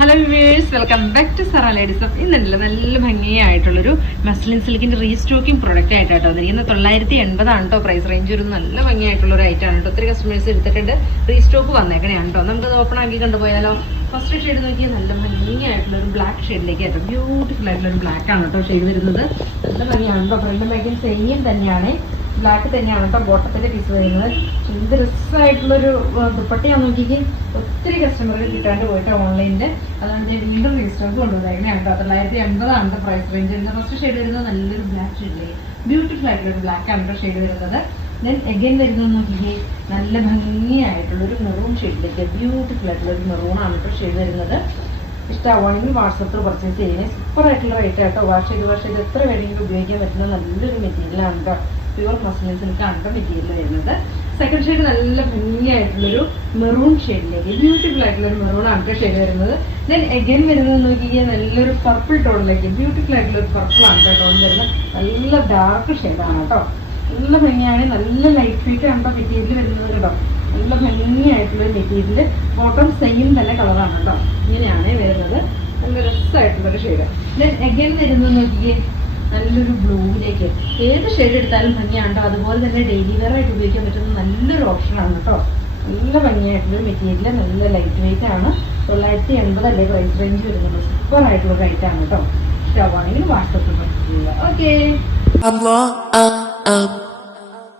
Hello viewers, welcome back to Zara ladies ഓഫ്. ഇന്നുണ്ടല്ലോ നല്ല ഭംഗിയായിട്ടുള്ളൊരു മസ്ലിൻ സിൽക്കിന്റെ റീസ്റ്റോക്കിംഗ് പ്രോഡക്റ്റ് ആയിട്ടാണ് വന്നിരിക്കുന്നത്. 980 ആണ് കേട്ടോ പ്രൈസ് റേഞ്ച്. ഒരു നല്ല ഭംഗിയായിട്ടുള്ള ഒരു ഐറ്റം ആണ് കേട്ടോ. ഒത്തിരി കസ്റ്റമേഴ്സ് എടുത്തിട്ടുണ്ട്. റീസ്റ്റോക്ക് വന്നേക്കണെയാണ് കേട്ടോ. നമുക്കത് ഓപ്പൺ ആക്കി കണ്ടുപോയാലോ. ഫസ്റ്റ് ഷെയ്ഡ് നോക്കിയാൽ നല്ല ഭംഗിയായിട്ടുള്ള ഒരു ബ്ലാക്ക് ഷെയ്ഡിലേക്ക് ആയിട്ട് ബ്യൂട്ടിഫുൾ ആയിട്ടുള്ള ഒരു ബ്ലാക്ക് ആണ് കേട്ടോ ഷെയ്ഡ് വരുന്നത്. നല്ല ഭംഗിയാണ് കേട്ടോ. ഫ്രണ്ട് ബാക്കും സെയിം തന്നെയാണ്. ബ്ലാക്ക് തന്നെയാണ് കേട്ടോ ബോട്ടത്തിന്റെ പീസ് വരുന്നത്. എന്ത് രസമായിട്ടുള്ളൊരു ദുപ്പട്ടയാന്ന് നോക്കിക്ക്. ഒത്തിരി കസ്റ്റമർക്ക് കിട്ടാണ്ട് പോയിട്ട് ഓൺലൈനിൽ അതുകൊണ്ട് വീണ്ടും റീസ്റ്റോക്ക് കൊണ്ടുവന്നേക്കണേ കേട്ടോ. 980 ആണ് പ്രൈസ് റേഞ്ച്. ഫസ്റ്റ് ഷെയ്ഡ് വരുന്നത് നല്ലൊരു ബ്ലാക്ക് ഷെയ്ഡിലേക്ക് ബ്യൂട്ടിഫുൾ ആയിട്ടുള്ള ഒരു ബ്ലാക്ക് ആണ് കേട്ടോ ഷെയ്ഡ് വരുന്നത്. ദെൻ എഗൈൻ വരുന്നത് നോക്കിക്കേ, നല്ല ഭംഗിയായിട്ടുള്ളൊരു മെറൂൺ ഷെയ്ഡിലേക്ക് ബ്യൂട്ടിഫുൾ ആയിട്ടുള്ള ഒരു മെറൂൺ ആണ് കേട്ടോ ഷെയ്ഡ് വരുന്നത്. ഇഷ്ടമാവുകയാണെങ്കിൽ വാട്സപ്പിൽ പർച്ചേസ് ചെയ്യുന്നത് സൂപ്പർ ആയിട്ടുള്ള റേറ്റ് ആട്ടോ. വാഷ് ചെയ്ത് എത്ര വേണമെങ്കിലും ഉപയോഗിക്കാൻ പറ്റുന്ന നല്ലൊരു മെറ്റീരിയലാണ് കേട്ടോ. പ്യുവർ മസ്ലിൻ സിൽക്കാണ് കേട്ടോ മെറ്റീരിയൽ വരുന്നത്. സെക്കൻഡ് ഷെയ്ഡ് നല്ല ഭംഗിയായിട്ടുള്ളൊരു മെറൂൺ ഷെയ്ഡിലേക്ക് ബ്യൂട്ടിഫുൾ ആയിട്ടുള്ള ഒരു മെറൂൺ ആണ് കേട്ടോ ഷെയ്ഡ് വരുന്നത്. ദെൻ എഗൈൻ വരുന്നത് നോക്കിയാൽ നല്ലൊരു പർപ്പിൾ ടോണിലേക്ക് ബ്യൂട്ടിഫുൾ ആയിട്ടുള്ള ഒരു പർപ്പിൾ ആണ് കേട്ടോ ടോൺ വരുന്നത്. നല്ല ഡാർക്ക് ഷെയ്ഡാണ് കേട്ടോ. നല്ല ഭംഗിയാണ്. നല്ല ലൈറ്റ് വെയിറ്റ് ആണ് കേട്ടോ മെറ്റീരിയൽ വരുന്നത് കേട്ടോ. നല്ല ഭംഗിയായിട്ടുള്ള മെറ്റീരിയൽ. ബോട്ടം സെയിം തന്നെ കളറാണ് കേട്ടോ. ഇങ്ങനെയാണ് വരുന്നത്. നല്ല രസമായിട്ടുള്ളൊരു ഷെയ്ഡ്. ദെൻ എഗൈൻ വരുന്നത് നോക്കിയേ, നല്ലൊരു ബ്ലൂവിലേക്ക് ഏത് ഷെയ്ഡ് എടുത്താലും ഭംഗിയാണ് കേട്ടോ. അതുപോലെ തന്നെ ഡെയിലി വെയർ ആയിട്ട് ഉപയോഗിക്കാൻ പറ്റുന്ന നല്ലൊരു ഓപ്ഷനാണ് കേട്ടോ. നല്ല ഭംഗിയായിട്ടുള്ള മെറ്റീരിയൽ. നല്ല ലൈറ്റ് വെയിറ്റ് ആണ്. 980 അല്ലേ പ്രൈസ് റേഞ്ച് വരുന്നത്. സൂപ്പർ ആയിട്ടുള്ള റേറ്റ് ആണ് കേട്ടോ. ഇഷ്ടമാണെങ്കിൽ വാട്സപ്പിൽ പർച്ചേസ് ചെയ്യുക. ഓക്കെ.